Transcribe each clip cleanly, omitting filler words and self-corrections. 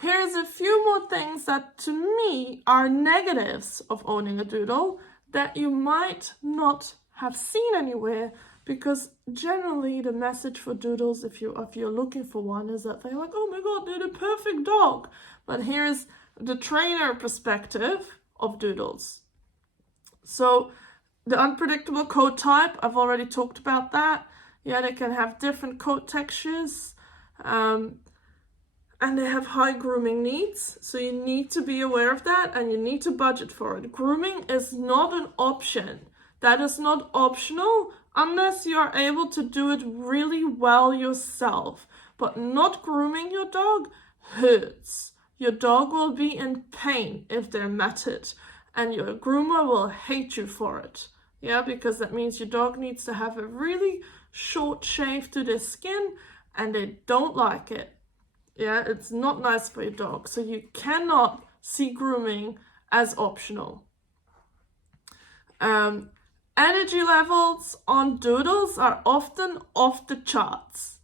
Here's a few more things that to me are negatives of owning a doodle that you might not have seen anywhere, because generally the message for doodles, if you're looking for one, is that they're like, oh my god, they're the perfect dog. But here's the trainer perspective of doodles. So the unpredictable coat type, I've already talked about that. Yeah, they can have different coat textures. And they have high grooming needs, so you need to be aware of that and you need to budget for it. Grooming is not an option. That is not optional unless you're able to do it really well yourself. But not grooming your dog hurts. Your dog will be in pain if they're matted, and your groomer will hate you for it. Yeah, because that means your dog needs to have a really short shave to their skin and they don't like it. Yeah, it's not nice for your dog. So you cannot see grooming as optional. Energy levels on doodles are often off the charts,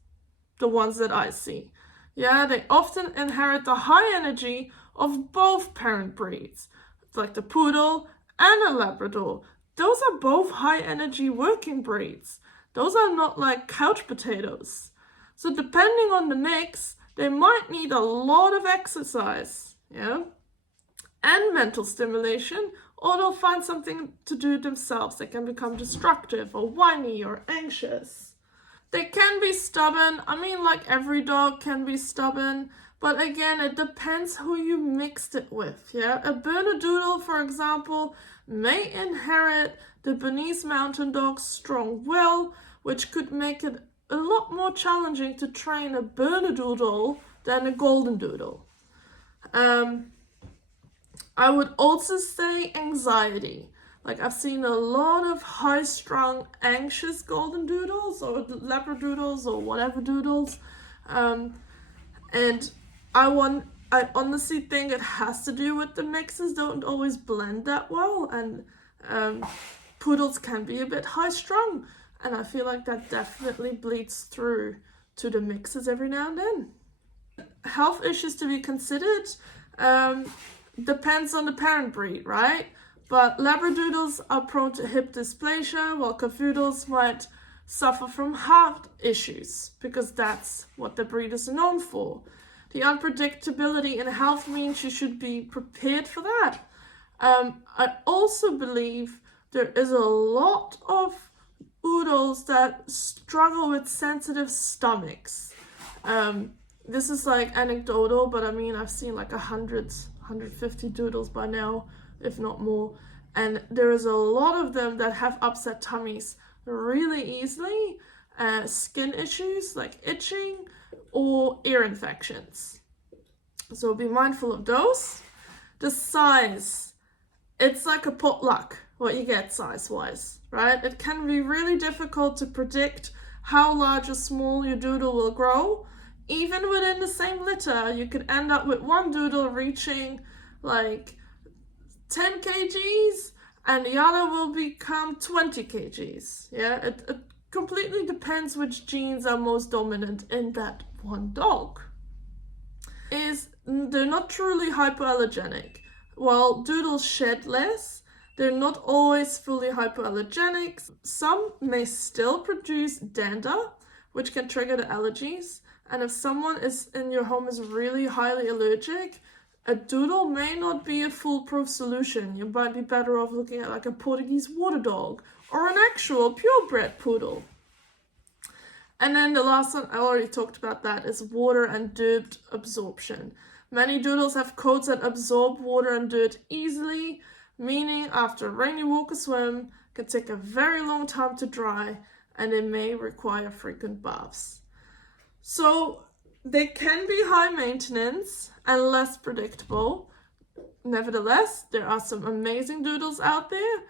the ones that I see. Yeah, they often inherit the high energy of both parent breeds, like the poodle and a Labrador. Those are both high energy working breeds. Those are not like couch potatoes. So depending on the mix, they might need a lot of exercise, yeah, and mental stimulation, or they'll find something to do themselves. They can become destructive or whiny or anxious. They can be stubborn. I mean, like every dog can be stubborn, but again, it depends who you mixed it with, yeah. A Bernedoodle, for example, may inherit the Bernese Mountain Dog's strong will, which could make it a lot more challenging to train a Bernedoodle than a golden doodle. I would also say anxiety. Like I've seen a lot of high-strung, anxious golden doodles or labradoodles or whatever doodles, and I honestly think it has to do with the mixes don't always blend that well, and poodles can be a bit high-strung. And I feel like that definitely bleeds through to the mixes every now and then. Health issues to be considered depends on the parent breed, right? But Labradoodles are prone to hip dysplasia, while cavoodles might suffer from heart issues, because that's what the breed is known for. The unpredictability in health means you should be prepared for that. I also believe there is a lot of oodles that struggle with sensitive stomachs. This is like anecdotal, but I mean, I've seen like 150 doodles by now, if not more. And there is a lot of them that have upset tummies really easily, skin issues like itching or ear infections. So be mindful of those. The size, it's like a potluck, what you get size-wise, right? It can be really difficult to predict how large or small your doodle will grow. Even within the same litter, you could end up with one doodle reaching like 10 kgs and the other will become 20 kgs. Yeah, it completely depends which genes are most dominant in that one dog. They're not truly hypoallergenic. While doodles shed less, they're not always fully hypoallergenic. Some may still produce dander, which can trigger the allergies. And if someone in your home is really highly allergic, a doodle may not be a foolproof solution. You might be better off looking at like a Portuguese water dog or an actual purebred poodle. And then the last one, I already talked about that, is water and dirt absorption. Many doodles have coats that absorb water and dirt easily, meaning after a rainy walk or swim, it can take a very long time to dry, and they may require frequent baths. So they can be high maintenance and less predictable. Nevertheless, there are some amazing doodles out there.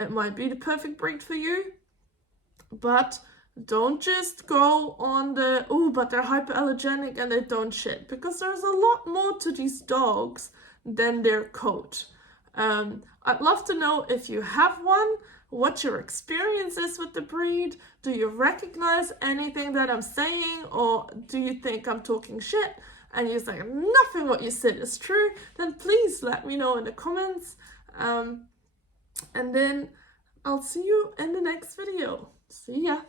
It might be the perfect breed for you, but don't just go on the, but they're hypoallergenic and they don't shit, because there's a lot more to these dogs than their coat. I'd love to know if you have one, what your experience is with the breed. Do you recognize anything that I'm saying, or do you think I'm talking shit? and you're like, nothing what you said is true, then please let me know in the comments. And then I'll see you in the next video. See ya.